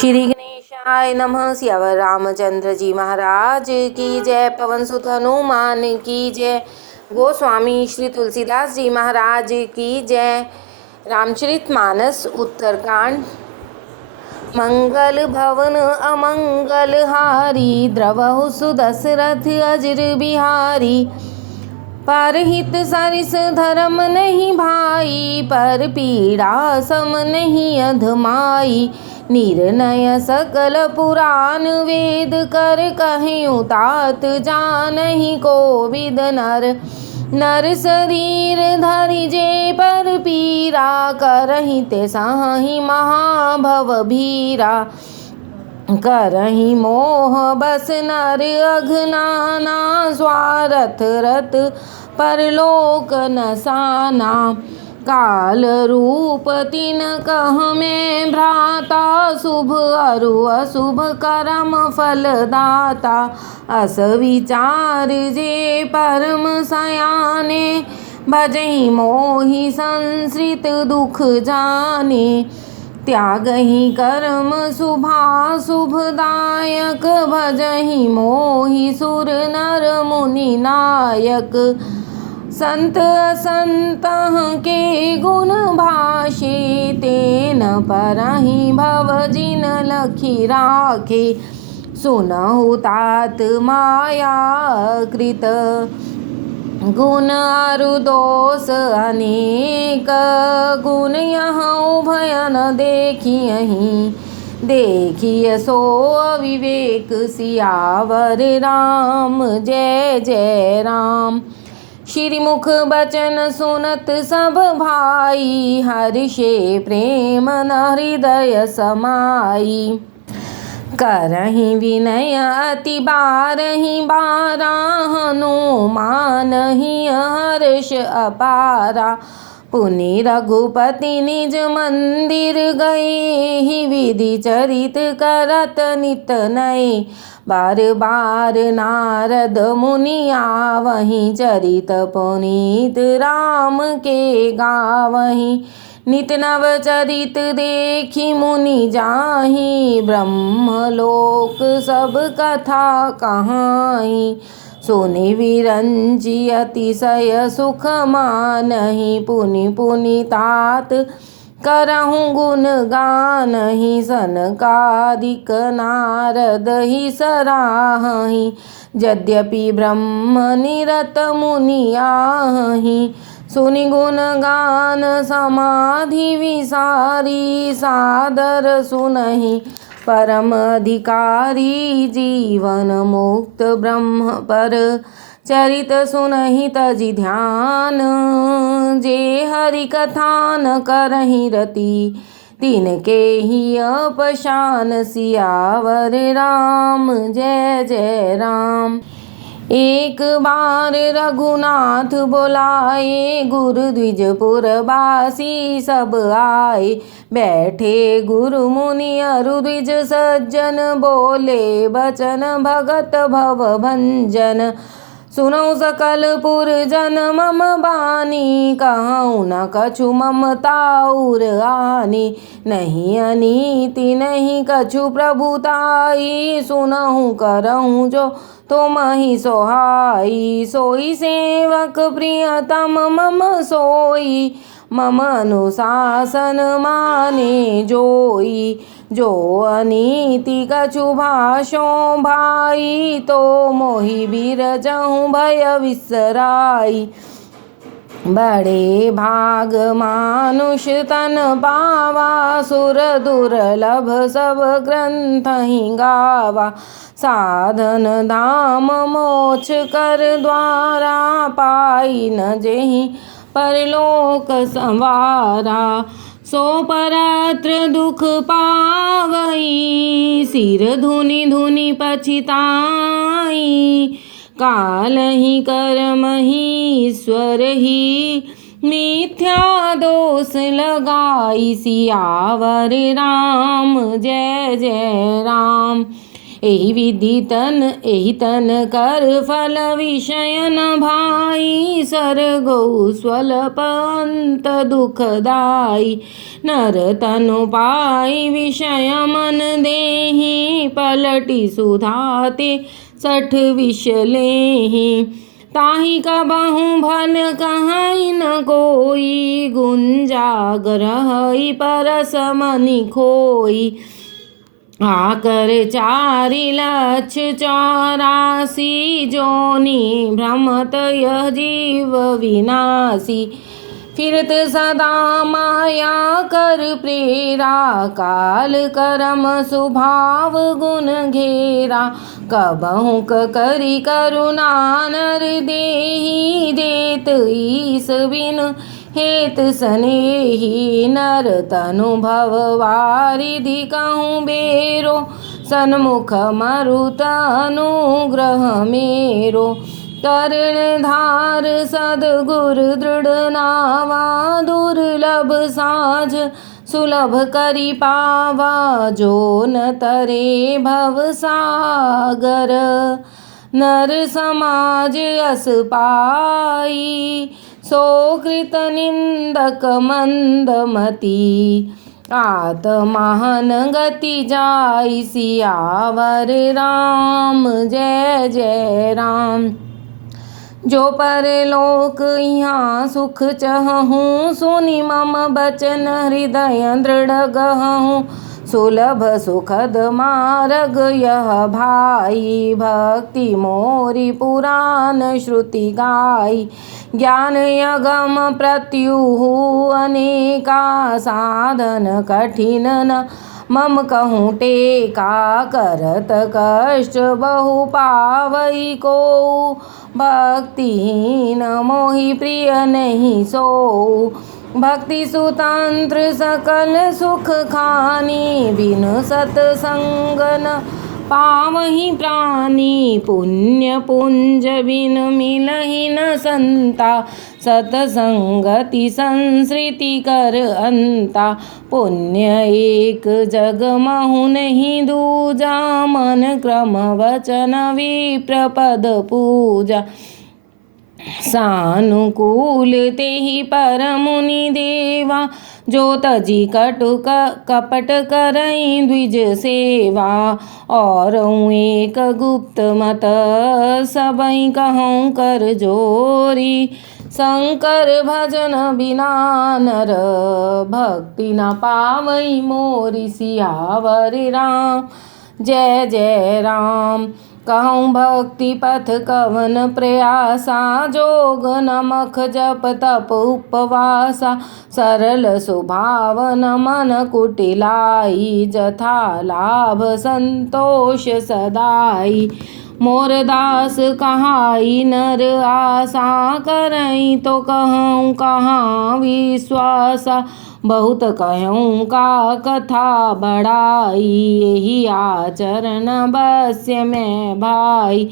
श्री गणेशाय नमः। सियावर रामचंद्र जी महाराज की जय। पवन सुत हनुमान की जय। गोस्वामी श्री तुलसीदास जी महाराज की जय। रामचरितमानस उत्तरकांड। मंगल भवन अमंगल हारी, द्रवहु सुदशरथ अजर बिहारी। परहित सरिस धर्म नहीं भाई, पर पीड़ा सम नहीं अधमाई। निर्णय सकल पुराण वेद, कर कहीं तात जानहि कोविद नर। नर शरीर धरि जे पर पीरा, करहि ते साहि महाभव भीरा। करहि मोह बस नर अघनाना, स्वारथ रत परलोक नसाना। काल रूप तिन कह में भ्राता, शुभ अरु अशुभ करम फल दाता। अस विचार जे परम सयाने, भजहि मोहि संसृत दुख जाने। त्यागहि कर्म शुभदायक, भजहि मोहि सुर नर मुनि नायक। संत असंत के गुण भाषे, तेन परहि भव जिन लखि राखे। सुनहु तात माया कृत, गुण अरु दोष अनेक। गुण यहाँ भयन देखियहि, देखिय सो अविवेक। सियावर राम जय जय राम। श्रीमुख बचन सुनत सब भाई, हर्षे प्रेम न हृदय समाई। करहि विनय अति बारहि बारा, हनुमान ही हर्ष अपारा। पुनि रघुपति निज मंदिर गए, ही विधि चरित करत नित नये। बार बार नारद मुनि आवहि, चरित पुनीत राम के गावहि। नित नव चरित देखि मुनि जाहि, ब्रह्मलोक सब कथा कहाहि। सुनि विरंचि अतिशय सुख मानहि, पुनि पुनि तात करहुँ गुण गानहि। सनकादिक नारद ही सराहहि, यद्यपि ब्रह्म निरत मुनि आहहि। सुनि गुण गान समाधि विसारी, सादर सुनहि परम अधिकारी। जीवन मुक्त ब्रह्म पर चरित सुनहि तजि ध्यान, जे हरि कथा न करहि रति, तिनके ही अपशान। सियावर राम जय जय राम। एक बार रघुनाथ बोलाए, गुरु द्विजपुर बासी सब आए। बैठे गुरु मुनि अरु द्विज सज्जन, बोले बचन भगत भव भंजन। सुनौ सकल पुरजन मम बानी, कहूँ न कछु ममता और आनी। नहीं अनीति नहीं कछु प्रभुताई, सुनहु करहु जो तुमहि सोहाई। सोई सेवक प्रियतम मम सोई, मम अनुशासन माने जोई। जो अनीति कछु भाषो भाई, तो मोहि बिरजहु भय विसराई। बड़े भाग मानुष तन पावा, सुर दुर्लभ सब ग्रंथ ही गावा। साधन धाम मोक्ष कर द्वारा, पाई न जेहि परलोक संवारा। सो परत्र दुख पावई, सिर धुनि धुनि पछिताई। काल ही कर्म ही ईश्वर ही, मिथ्या दोष लगाई। सियावर राम जय जय राम। एहि विधि तन एहि तन कर फल विषय न भाई, सर्गो स्वल्प अंत दुखदाई। नर तनु पाई विषय मन देहि, पलटी सुधाते 60 विष लेहि। ताहि कबहु भल कहई न कोई, गुंजागरहि परस मनि खोई। आकर 4,84,000 जोनि, भ्रमत यह जीव विनाशी। फिरत सदा माया कर प्रेरा, काल करम स्वभाव गुण घेरा। कबहु करी करुणा नर देहि, देत ईस बिन हेत सनेही। नर तनु भव वारिधि कहूँ बेरो, सन्मुख मरुत अनुग्रह मेरो। कर्णधार सद्गुर दृढ़ नावा, दुर्लभ साझ सुलभ करि पावा। जो न तरे भव सागर, नर समाज अस पाई। सो कृत निंदक मंदमती, आत्महन गति जाई। सियावर राम जय जय राम। जो परलोक यहाँ सुख चहूँ, सुनि मम बचन हृदय दृढ़ गहूँ। सुलभ सुखद मार्ग यह भाई, भक्ति मोरी पुराण श्रुति गाई। ज्ञान यगम प्रत्युह अनेका, साधन कठिन न मम कहूँ टेका। करत कष्ट बहु पावई को, भक्तिहीन मोहि प्रिय नहीं सो। भक्ति सुतंत्र सकल सुख खानी, बिनु सत्संग न पावहि प्राणी। पुण्य पुंज बिन मिलहि न संता, सतसंगति संसृति कर अंता। पुण्य एक जग महु नहीं दूजा, मन क्रम वचन विप्र पद पूजा। सानुकूल तेहि पर मुनि देवा, जो तजी कटुक कपट करई द्विज सेवा। और एक गुप्त मत सबई कहूँ कर जोरी, शंकर भजन बिना नर भक्ति न पावई मोरी। सियावर राम जय जय राम। कहूँ भक्ति पथ कवन प्रयासा, जोग नमक जप तप उपवासा। सरल सुभावन मन कुटिलाई, जथा लाभ संतोष सदाई। मोर दास कहाई नर आशा, करई तो कहूँ कहाँ विश्वासा। बहुत कहूँ का कथा बढ़ाई, यही आचरण बस्य में भाई।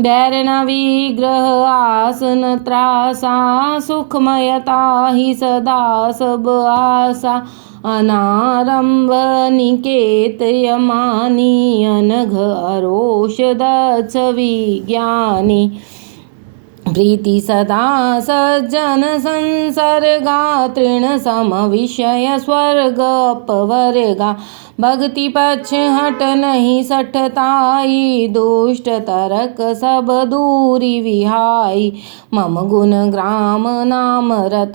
धैर्य न विग्रह आसन त्रासा, सुखमयता ही सदा सब आशा। अनारंभ निकेत यमानी, अनघ अरोष दक्ष विज्ञानी। प्रीति सदा सज्जन संसर्गा, तृण सम विषय स्वर्ग अपवर्गा। भक्ति पक्ष हट नहीं सठताई, दुष्ट तरक सब दूरी विहाई। मम गुण ग्राम नाम रत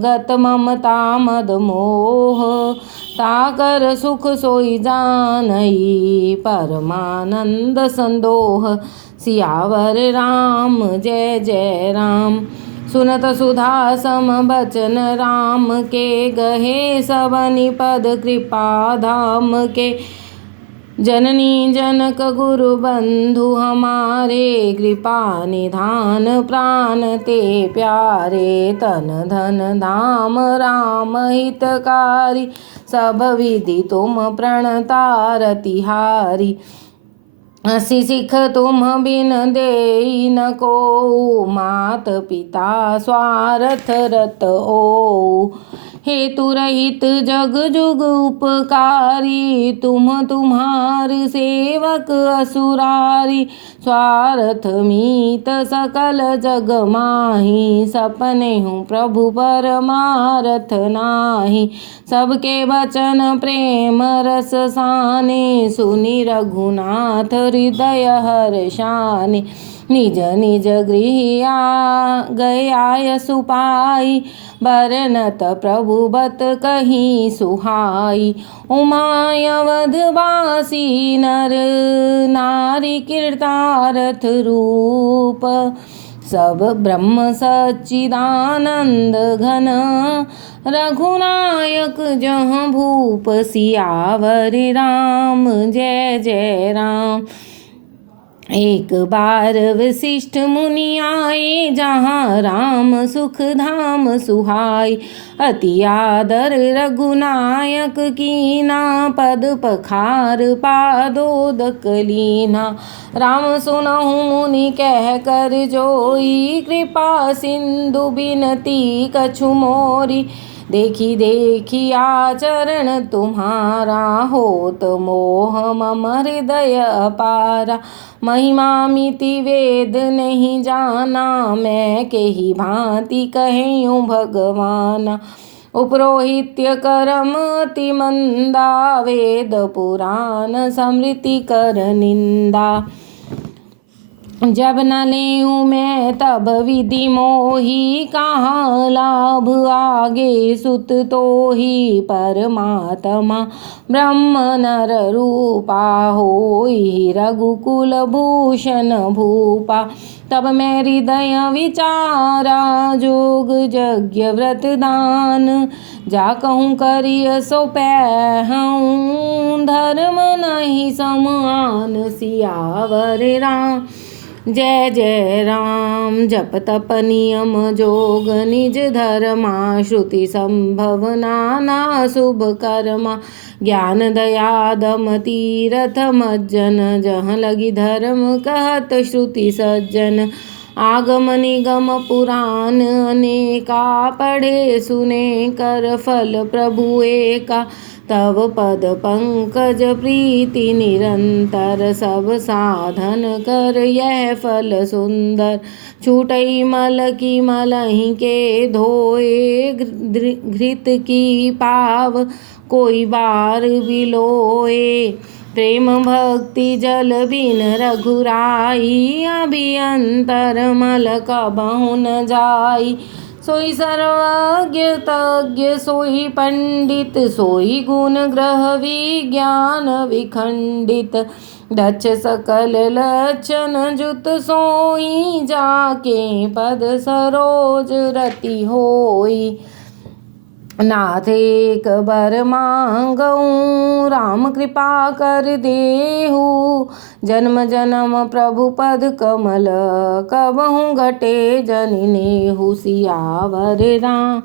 गत, ममता मद मोह ताकर सुख सोई जानई। परमानंद संदोह सियावर राम जय जय राम। सुनत सुधा सम बचन राम के, गहे सबनि पद कृपा धाम के। जननी जनक गुरु बंधु हमारे, कृपा निधान प्राण ते प्यारे। तन धन धाम राम हितकारी, सब विधि तुम प्रणतारतिहारी। हसी सिख तुम बिन देई न को, मात पिता स्वार्थ रत ओ। हेतु रहित जग जुग उपकारी, तुम तुम्हार सेवक असुरारी। स्वार्थ मीत सकल जग माही, सपने हूँ प्रभु परमारथ नाही। सबके वचन प्रेम रस साने, सुनि रघुनाथ हृदय हर्षाने। निज निज गृह गया सुपाई, बरनत प्रभु बत कहीं सुहाई। उमायवधवासी नर नारी कीर्तारथ रूप, सब ब्रह्म सच्चिदानंद घन। रघुनायक जहाँ भूप, सियावर राम जय जय राम। एक बार वशिष्ठ मुनि आए, जहाँ राम सुख धाम सुहाई। अति आदर रघुनायक कीना, पद पखार पादोदक लीना। राम सुनहु मुनि कह कर जोई, कृपा सिंधु बिनती कछु मोरी। देखी देखी आचरण तुम्हारा, होत मोह मम हृदय अपारा। महिमा मिति वेद नहीं जाना, मैं के ही भांति कहूँ भगवाना। उपरोहित्य करम अति मंदा, वेद पुराण स्मृति कर निंदा। जब न लेऊँ मैं तब विधि मोही, कहाँ लाभ आगे सुत तो ही। परमात्मा ब्रह्म नर रूपा, होई रघुकुल भूषण भूपा। तब मैं हृदय विचारा, जोग यज्ञ व्रत दान। जा कहूँ करिय सो पैहूँ, धर्म नहीं समान सियावर राम जय जय राम। जप तप नियम जोग निज धर्मा, श्रुति संभव नाना शुभ कर्मा। ज्ञान दया दम तीरथ मज्जन, जहाँ लगी धर्म कहत श्रुति सज्जन। आगम निगम पुराण अनेका, पढ़े सुने कर फल प्रभु एका। तव पद पंकज प्रीति निरंतर, सब साधन कर यह फल सुंदर। छूटई मल की मलहि के धोए, घृत की पाव कोई बार बिलोए। प्रेम भक्ति जल बिन रघुराई, अभियंतर मल कबहु न जाई। सोई सर्वज्ञ तज्ञ सोई पंडित, सोई गुण ग्रह विज्ञान विखंडित। दक्ष सकल लक्षण जुत सोई, जाके पद सरोज रति होई। नाथ एक बर मांगऊँ, राम कृपा कर देहु। जन्म जन्म प्रभु पद कमल, कबहु घटे जनि नेहु। सियावर राम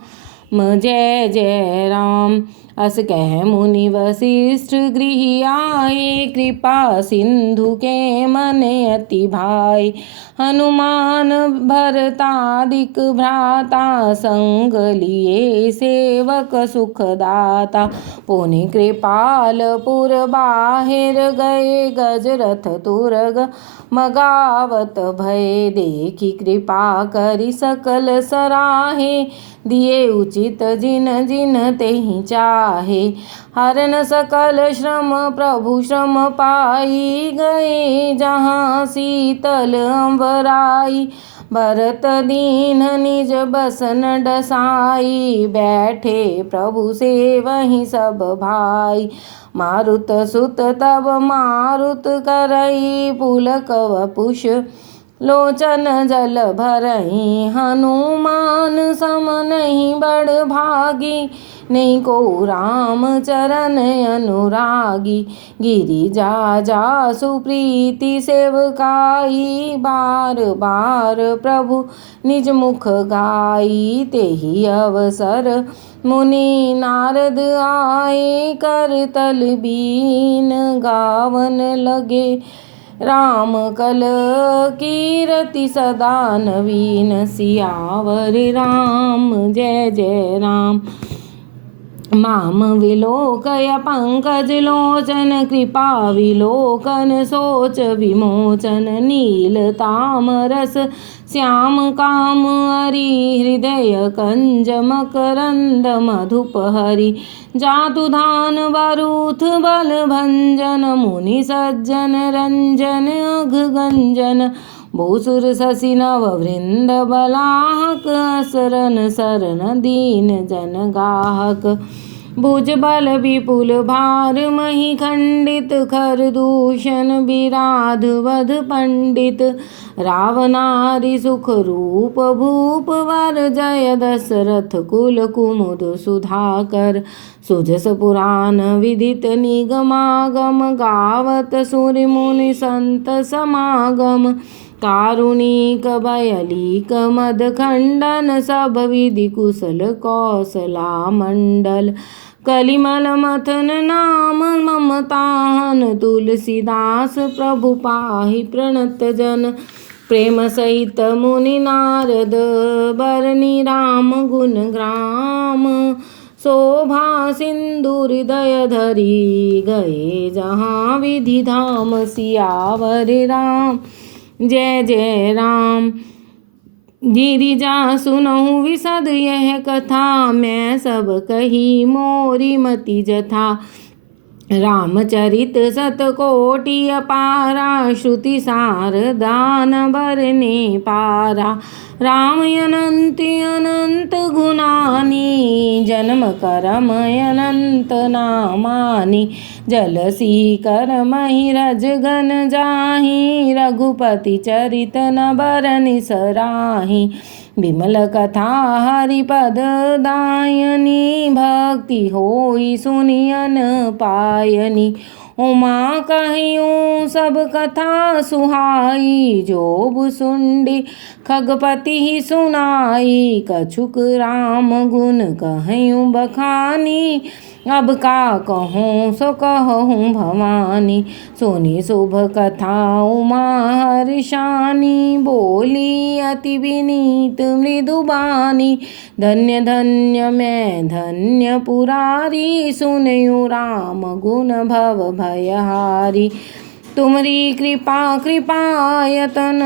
जय जय राम। अस कह मुनि वशिष्ठ गृह आए, कृपा सिंधु के मन अति भाई। हनुमान भरतादिक भ्राता, संग लिए सेवक सुखदाता। पुनि कृपाल पुर बाहिर गए, गजरथ तुरग मगावत भय। देखी कृपा करि सकल सराहे, दिए उचित जिन जिन तेहि चाहे। हरन सकल श्रम प्रभु श्रम पाई, गए जहाँ शीतल अम्बराई। भरत दीन निज बसन डसाई, बैठे प्रभु से वहीं सब भाई। मारुत सुत तब मारुत करई, पुलक वपुष लोचन जल भरई। हनुमान सम नहीं बड़ भागी, नहीं को राम चरण अनुरागी। गिरिजा जा सुप्रीति सेवकाई, बार बार प्रभु निज मुख गाई। तेहि अवसर मुनि नारद आए, कर तल बीन गावन लगे। राम कल कीरति सदा नवीन, सियावर राम जय जय राम। माम विलोकय पंकजलोचन कृपा विलोकन सोच विमोचन नीलतामरस श्याम काम हरि हृदय कंज मकरंद मधुपहरि जातुधान वरुथ बल भंजन मुनि सज्जन रंजन अघ गंजन भूसुर शशि नव वृंद बलाहक असरन सरन दीन जन गाहक भुज बल विपुल भार मही खंडित खर दूषण विराध वध पंडित रावनारि सुख रूप भूप वर जय दशरथ कुल कुमुद सुधाकर सुजस पुराण विदित निगमागम गावत सुर मुनि संत समागम कारुणिक भयलीक मद खंडन सब विधि कुशल कौशला मंडल कलिमल मथन नाम ममताहन तुलसीदास प्रभु पाहि प्रणत जन प्रेम सहित मुनि नारद बरनी राम गुण ग्राम शोभा सिंधु हृदय धरी गए जहाँ विधि धाम सियावर राम जय जय राम। गिरिजा सुनहु विशद यह कथा मैं सब कही मोरी मति जथा रामचरित सतकोटि अपारा श्रुति सार दान बरने पारा राम अनंत अनंत गुणानि जन्म कर्म अनंत नामानि जलसी कर्महि रज गन जाहि रघुपति चरित न बरनि सराहि विमल कथा हरिपद दायनी भक्ति होई सुनियन पायनी उमा कहियूँ सब कथा सुहाई जोब सुंडी खगपति ही सुनाई कछुक राम गुण कहियूँ बखानी अब का कहूँ सो कहूँ भवानी सुनी शुभ कथा उमा हर्षानी बोली अति विनीत मृदुबानी धन्य धन्य मैं धन्य पुरारी सुनयु राम गुण भव भयहारी तुमरी कृपा कृपायतन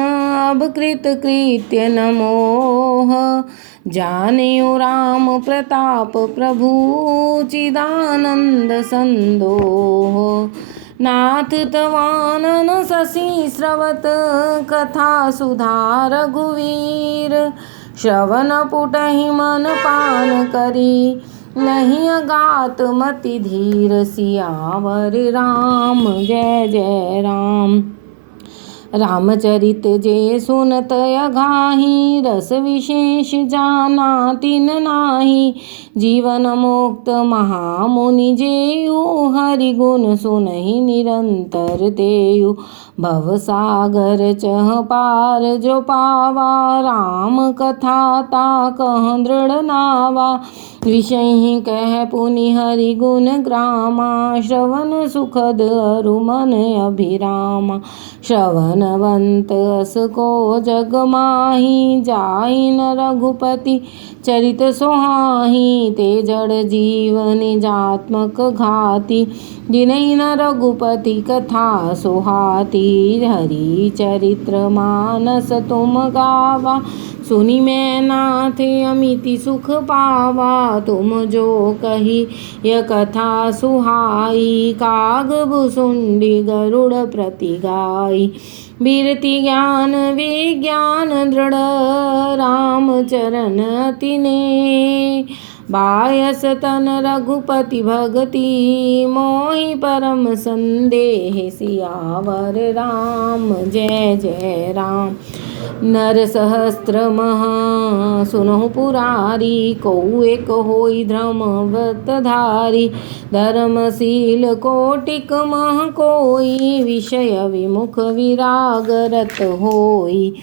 अब कृत कृत्य नमोह जानियो राम प्रताप प्रभु चिदानंद संदोह नाथ तवानन शशि स्रवत कथा सुधा रघुवीर श्रवण पुटहि मन पान करी नहीं अगात मति धीर सियावर राम जय जय राम। रामचरित जे सुनत अघाही रस विशेष जाना तिन नाही जीवन मुक्त महामुनि जेयु हरि गुण सुनहि निरंतर तेयु भव सागर चह पार जो पावा राम कथा ता कह दृढ़ नावा विषय कह पुनि हरि गुण ग्रामा श्रवण सुखद अरु मन अभिरामा श्रवणवंत अस को जग माही जाहि न रघुपति चरित सोहाही ते जड़ जीवन जात्मक घाति जिन्हि न रघुपति कथा सोहाती हरि चरित्र मानस तुम गावा सुनि मैं नाथ अमिति सुख पावा तुम जो कही यह कथा सुहाई काग भुसुंडी गरुड़ प्रति गाई बीरति ज्ञान विज्ञान दृढ़ राम चरण तिने बायस तन रघुपति भगति मोहि परम संदेह सियावर राम जय जय राम। नर सहस्त्र महा सुनहु पुरारी कौ एक होई धर्म व्रतधारी धर्मशील कोटिक मह कोई विषय विमुख विराग रत होई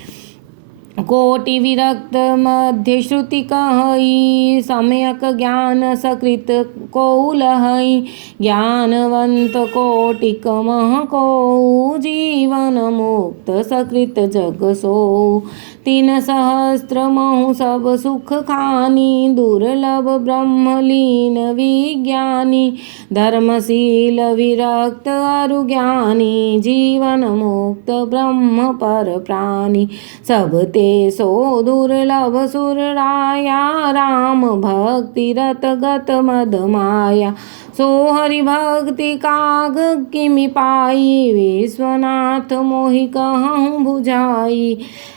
कोटि विरक्त मध्य श्रुति कहई, सम्यक ज्ञान सकृत कौलहई। ज्ञानवंत कोटिक मह को, जीवन मुक्त सकृत जग सो। 3 सहस्त्र महु सब सुख खानी, दुर्लभ ब्रह्मलीन विज्ञानी। धर्मशील विरक्त अरु ज्ञानी, जीवन मुक्त ब्रह्म पर प्राणी। सब ते सो दुर्लभ सुर राया, राम भक्ति रत गत मद माया। सो हरि भक्ति काग किमि पाई, विश्वनाथ मोहि कहूँ बुझाई।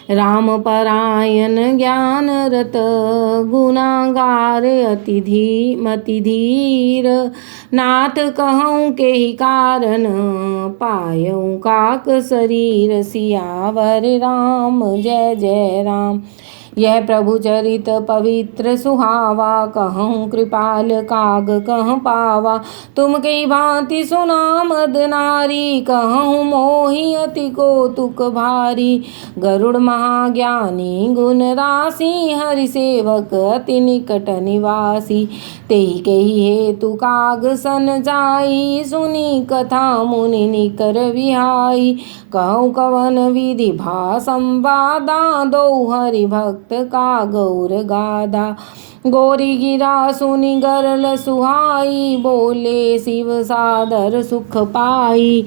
राम परायण ज्ञान रत, गुनागार मति धीर। नाथ कहूँ के ही कारण, पायऊँ काक शरीर। सियावर राम जय जय राम। यह प्रभु चरित पवित्र सुहावा, कहूँ कृपाल काग कह पावा। तुम कई भांति सुना मद नारी, कहूँ मोहि अति कौतुक भारी। गरुड़ महाज्ञानी गुण राशि, हरि सेवक अति निकट निवासी। तेहि कही हेतु काग सन जाई, सुनी कथा मुनि निकर विहाई। कहूँ कवन विधि भा संवादा, दो हरि भक्त का गौर गादा। गोरी गिरा सुनि गरल सुहाई, बोले शिव सादर सुख पाई।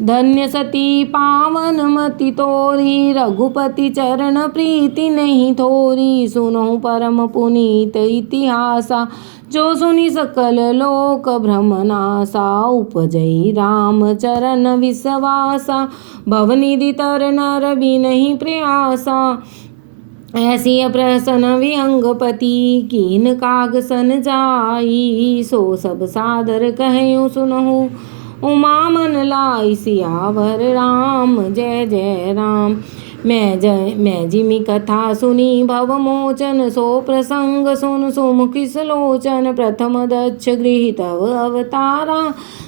धन्य सती पावन मति तोरी, रघुपति चरण प्रीति नहीं थोरी। सुनो परम पुनीत इतिहासा, जो सुनि सकल लोक भ्रम नासा। उपजई राम चरण विश्वासा, भवनिधि तर नर बिनहि प्रयासा। ऐसी प्रसन्न विहंगपति, कीन काग सन जाई। सो सब सादर कहूँ सुनहु, उमा मन लाई। सियावर राम जय जय राम। मैं जिमि कथा सुनी भव मोचन, सो प्रसंग सुन सुमुखि सुलोचन। प्रथम दक्ष गृह तव अवतारा,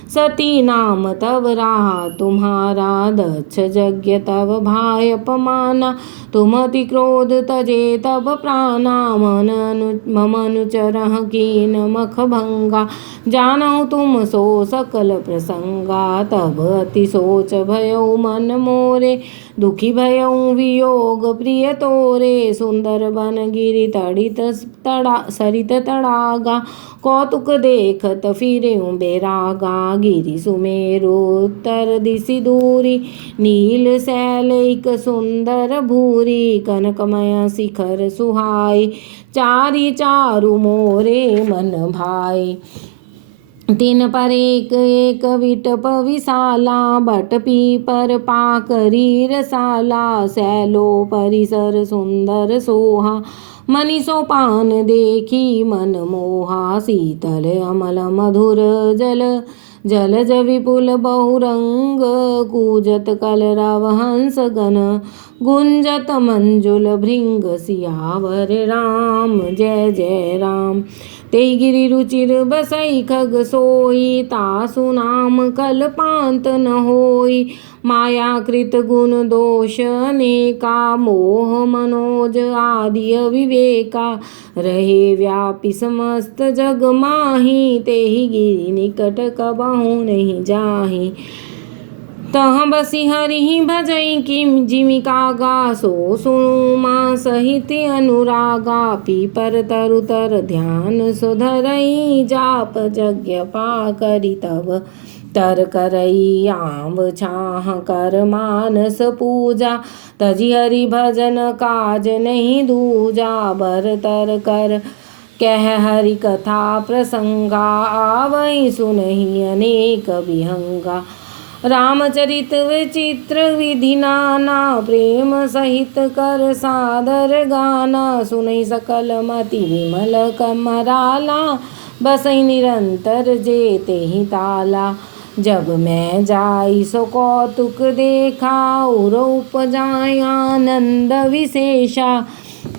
सती नाम तव रहा तुम्हारा। दक्ष यज्ञ तव भाय अपमाना, तुम अति क्रोध तजे तब प्राणा। मम अनुचर कीन मख भंगा, जानहु तुम सो सकल प्रसंगा। तब अति सोच भयउ मन मोरे, दुखी भयउ वियोग प्रिय तोरे। सुंदर बन गिरि तड़ित सरित तड़ागा, कौतुक देखत फिरें बेरागा। गिरि सुमेरु उत्तर दिशि दूरी, नील शैलैक सुंदर भूरी। कनकमय शिखर सुहाई, चारि चारु मोरे मन भाई। 3 पर एक विटप विशाला, बट पीपर पाकरी रसाला। शैलो परिसर सुंदर सोहा, मनि सोपान देखी मन मोहा। शीतल अमल मधुर जलज विपुल बहुरंग, कूजत कलरव हंस गण, गुंजत मंजुल भृंग। सियावर राम जय जय राम। तेहि गिरि रुचिर बसई खग सोई, तासु नाम कल्पांत न होई। मायाकृत गुण दोष अनेका, मोह मनोज आदि अविवेका। रहे व्यापी समस्त जग माही, तेहि गिरि निकट कबहु नहीं जाहि। तहाँ बसी हरि भजई किम जिमि कागा, सो सुनु माँ सहित अनुरागा। पीपर तरु तर ध्यान सुधरई, जाप यज्ञ पा करि तब तर करई। आव छाह कर मानस पूजा, तजि हरि भजन काज नहीं दूजा। बर तर कर कह हरि कथा प्रसंगा, आवई सुनहि अनेक विहंगा। रामचरित विचित्र विधि नाना, प्रेम सहित कर सादर गाना। सुनहि सकल मति विमल कमराला, बसई निरंतर जेते ही ताला। जब मैं जाई सो कौतुक देखा, उर उपजाय आनंद विशेषा।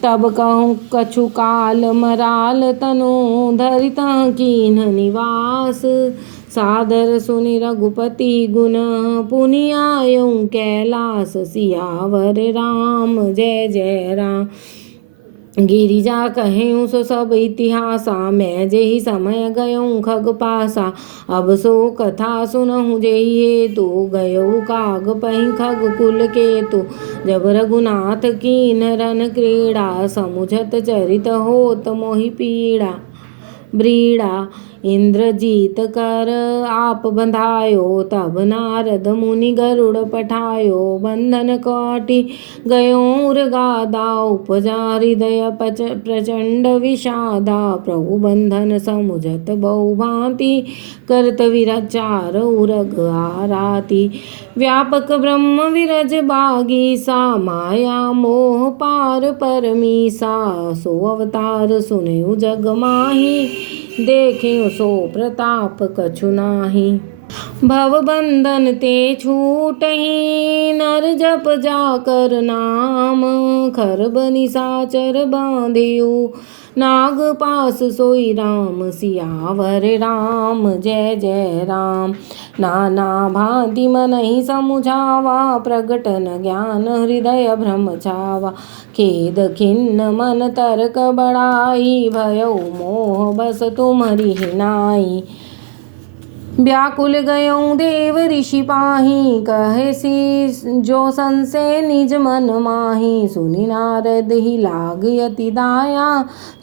तब कहूँ कछु काल मराल तनु, धरित कीन्ह निवास। सादर सुनि रघुपति गुण, पुनि आयऊँ कैलास सियावर राम। जय जय राम। गिरिजा कहेऊँ सो सब इतिहासा, मैं जेहि समय गयऊँ खग पासा। अब सो कथा सुनहु जेहि हेतु, गयऊ काग पहि खग कुल केतु। जब रघुनाथ कीन रन क्रीड़ा, समुझत चरित होत मोहि पीड़ा। ब्रीड़ा इंद्रजीत कर आप बंधायो, तब नारद मुनि गरुड़ पठायो। बंधन काटि गयों उर्गादा, उपजा हृदय प्रचंड विषादा। प्रभु बंधन समुझत बहु भांति, करत विरचार उरग आराती। व्यापक ब्रह्म विरज बागीसा, माया मोह पार परमीसा। सो अवतार सुनऊ जग माही, देखें सो प्रताप कछु नाही। भव बंधन ते छूटहि, नर जप जाकर नाम। खरब निसाचर बांधियो, नाग पास सोई राम। सियावर राम। जय जय राम। नाना भांति मनहि समुझावा, प्रगट न ज्ञान हृदय भ्रम छावा। खेद खिन्न मन तर्क बढ़ाई, भयउ मोह बस तुम्हरि नाई। व्याकुल गयऊँ देव ऋषि पाही, कहेसी जो संशय निज मन माही। सुनि नारद ही लाग अति दाया,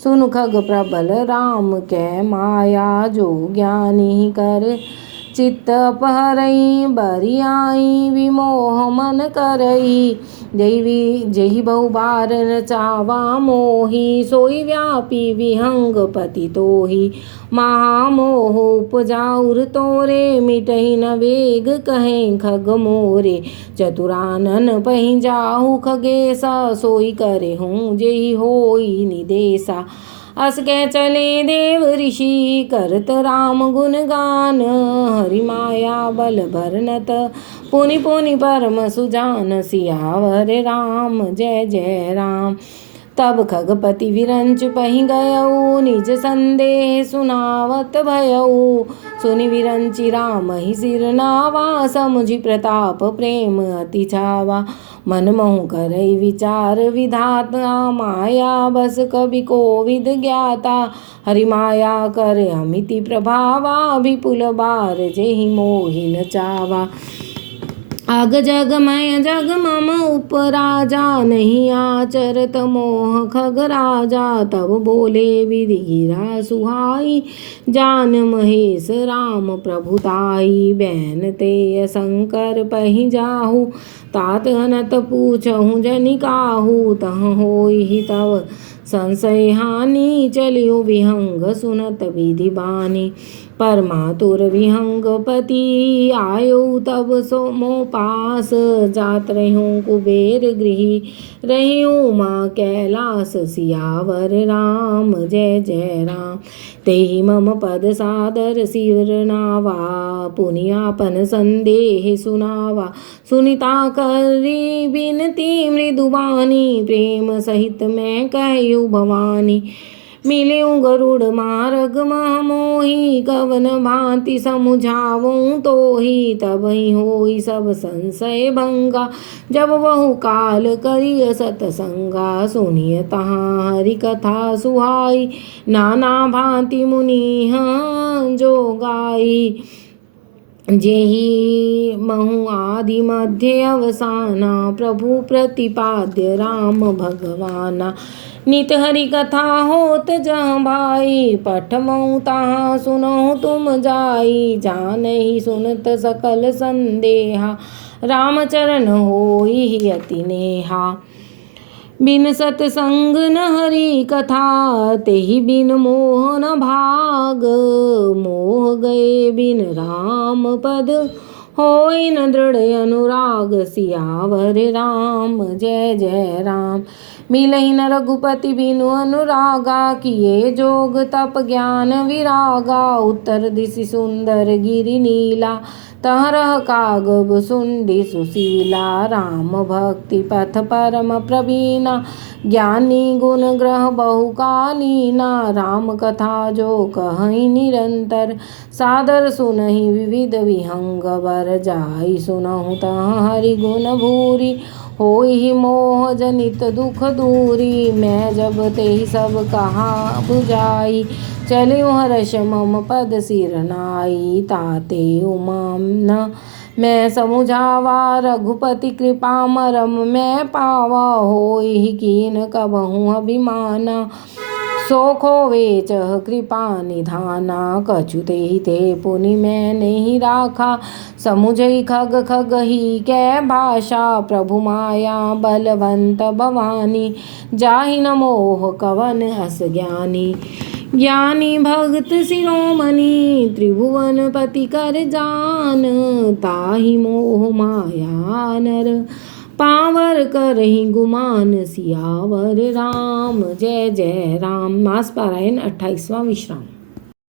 सुन खग प्रबल राम कै माया। जो ज्ञानी कर चित्त अपहरई, बरियाई विमोह मन करई। जेहि बहु बार नचावा मोही, सोई व्यापी विहंग पति तोही। महामोह उपजाउर तोरे, मिटहि न वेग कहें खग मोरे। चतुरानन पहि जाहु खगेसा, सोई करे हूँ जेहि होई निदेसा। अस कै चले देव ऋषि, करत राम गुण गान। हरि माया बल भरनत, पुनि पुनि परम सुजान। सियावर राम। जय जय राम। तब खगपति विरंच पहि गयऊ, निज संदेह सुनावत भयऊ। सुनि विरंचि राम ही सिर नावा, समुझि प्रताप प्रेम अति छावा। मन महु करई विचार विधाता, माया बस कवि कोविद ज्ञाता। हरि माया कर अमिति प्रभावा, विपुल बार जेहि मोहि न चावा। आग जगमय जग मम उपराजा, नहीं आचरत मोह खग राजा। तब बोले विधि गिरा सुहाई, जान महेश राम प्रभुताई। बैन ते शंकर पहि जाहु, तात अनत पूछहु जनिकाहु। तह होई तव संशय हानि, चलियो विहंग सुनत विधि बानी। परमातुर विहंगपति, आयो तब सो मो पास। जात रहूं कुबेर गृह, रहूं माँ कैलास। सियावर राम। जय जय राम। तेहि मम पद सादर सिर नावा, पुनि आपन संदेह सुनावा। सुनिता करी बिनती मृदुबानी, प्रेम सहित मैं कहूँ भवानी। मिलेऊँ गरुड़ मार्ग मह मोही, कवन भांति समुझावूँ तोही। तबहि होई सब संशय भंगा, जब बहु काल करिय सतसंगा। सुनिय तहाँ हरि कथा सुहाई, नाना भांति मुनि जो गाई। जेहि महु आदि मध्य अवसाना, प्रभु प्रतिपाद्य राम भगवाना। नित हरि कथा होत जहाँ भाई, पठमऊ तहाँ सुनहु तुम जाई। जानहि सुनत सकल संदेहा, राम चरण होई अति नेहा। बिन सतसंग न हरि कथा, तेहि बिन मोह न भाग। मोह गए बिन राम पद, होई न दृढ़ अनुराग। सियावर राम। जय जय राम। मिलहि न रघुपति बिनु अनुरागा, किए जोग तप ज्ञान विरागा। उत्तर दिशि सुंदर गिरि नीला, तहरह कागब सुंडी सुशीला, राम भक्ति पथ परम प्रवीणा, ज्ञानी गुण ग्रह बहुकालीना, राम कथा जो कहीं निरंतर, सादर सुनहि विविध विहंग बर, जाई सुनहु तह हरि गुण भूरि, होई मोह जनित दुख दूरी, मैं जब तेहि सब कहा बुझाई, चले हर्ष मम पद सिर नाई, ताते उमा न मैं समुझावा, रघुपति कृपा मरम मैं पावा, होई कीन कबहु अभिमाना, सो खोवे चह कृपा निधाना, कछु तेहि ते पुनि मैं नहीं राखा, समुझई खग खग ही कै भाषा, प्रभु माया बलवंत भवानी, जाहि न मोह कवन अस ज्ञानी, ज्ञानी भगत शिरोमणि, त्रिभुवन पति कर जान, ताहि मोह माया नर, पावर करहि गुमान, सियावर राम। जय जय राम। मास पारायण 28वां विश्राम।